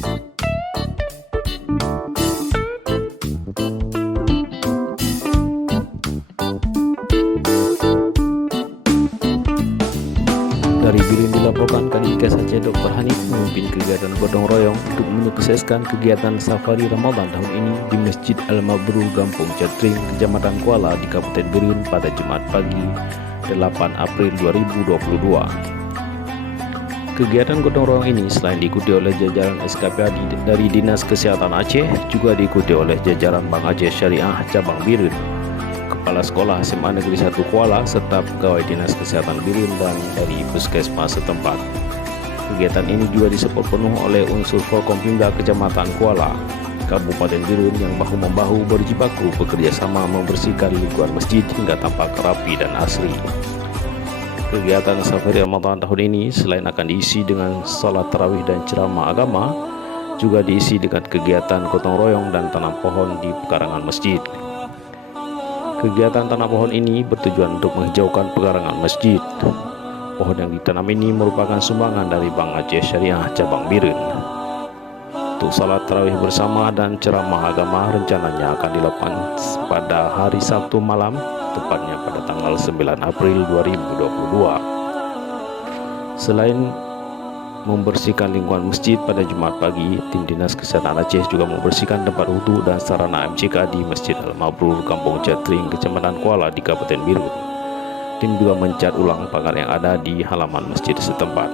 Dari Birin dilaporkan Kadikes Aceh Dr. Hanif memimpin kegiatan gotong royong untuk menyukseskan kegiatan safari Ramadan tahun ini di Masjid Al-Mabrur Kampung Cetring, Kecamatan Kuala di Kabupaten Birin pada Jumat pagi 8 April 2022. Kegiatan gotong royong ini selain diikuti oleh jajaran SKPAD dari Dinas Kesehatan Aceh, juga diikuti oleh jajaran Bank Aceh Syariah Cabang Birin, Kepala Sekolah SMA Negeri 1 Kuala, serta pegawai Dinas Kesehatan Birin dan dari Puskesmas setempat. Kegiatan ini juga disupport penuh oleh unsur Forkompimda Kecamatan Kuala, Kabupaten Birin yang bahu-membahu berjibaku bekerja sama membersihkan lingkungan masjid hingga tampak rapi dan asri. Kegiatan safari Ramadan tahun ini selain akan diisi dengan salat tarawih dan ceramah agama, juga diisi dengan kegiatan gotong royong dan tanam pohon di pekarangan masjid. Kegiatan tanam pohon ini bertujuan untuk menghijaukan pekarangan masjid. Pohon yang ditanam ini merupakan sumbangan dari Bank Aceh Syariah Cabang Birin. Untuk salat tarawih bersama dan ceramah agama rencananya akan dilakukan pada hari Sabtu malam, tepatnya pada tanggal 9 April 2022. Selain membersihkan lingkungan masjid pada Jumat pagi, tim Dinas Kesehatan Aceh juga membersihkan tempat wudhu dan sarana MCK di Masjid Al-Mabrur Kampung Cetring, Kecamatan Kuala di Kabupaten Birin. Tim juga mencat ulang pagar yang ada di halaman masjid setempat.